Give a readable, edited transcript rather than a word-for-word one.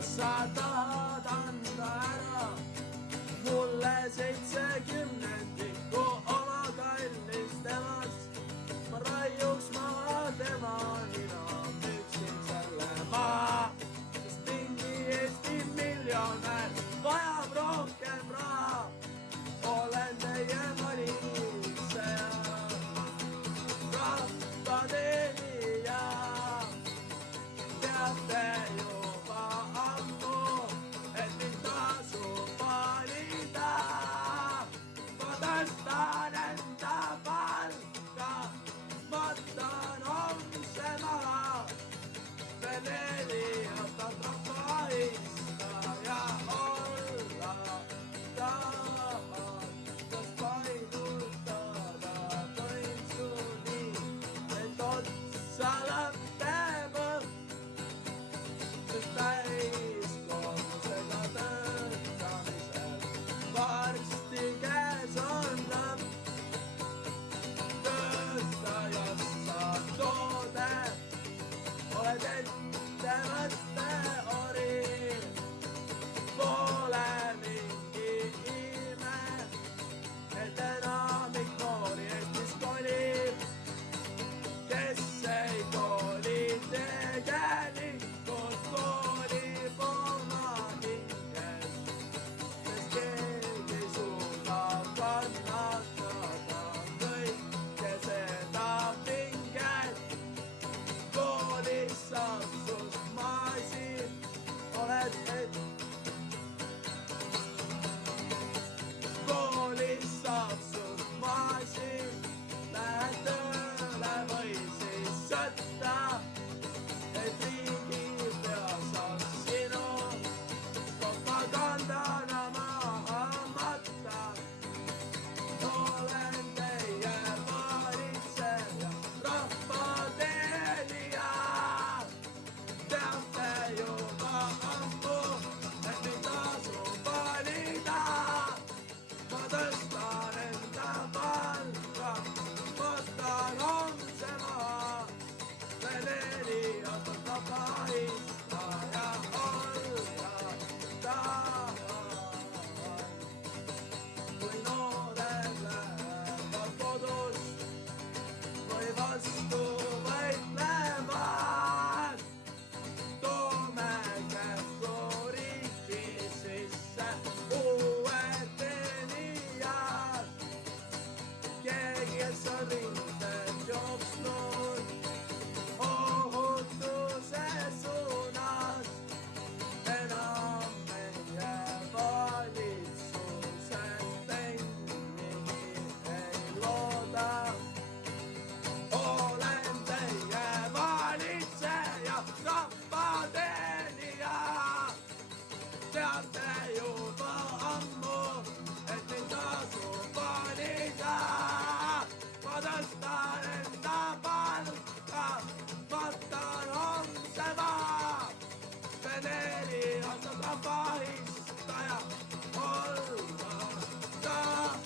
sa tahad anda ära mulle 70 oma kallist emast. Ma raiuks maha tema nina, müüksin selle maha, sest mingi Eesti miljonär vajab rohkem raha. Olen teie valitseja, rahva teenija, teate juba ammu, et mind tasub valida. Ma tõstan enda palka, võtan homse maha, veel 4 aastat rahvaistaja olla tahan. Kas paigutada võin sul nii, et otsa lõpeb õhk, sest täiskoormusega töötamisel varsti käes on lõpp. Töötajast saad toode, oled ettevõtte ori. Pole mingi ime, et enamik noori Eestis kolib, kes ei kooli tegelikult koolib oma hinges, sest keegi ei suuda kannatada kõike seda pinget. Koolis astus masin, oled koolis astus masin, lähed tööle või siis sõtta, et riigipea saab sinu propagandana maha matta. Olen teie valitseja, rahva teenija, teate juba ammu, et mind tasub valida. Ma tõstan enda palka, võtan homse maha, veel 4 aastat rahvaistaja olla tahan. Kui noored lähevad kodust või vastu võitlevad, toome kähku riiki sisse uued teenijad. Keegi, kes on rindes jooksnud ohutuse suunas, enam meie valitsuselt penni ei looda. Olen teie valitseja, rahva teenija, teate juba ammu, et mind tasub valida. Ma tõstan enda palka, võtan homse maha, veel 4 aastat rahvaistaja olla tahan.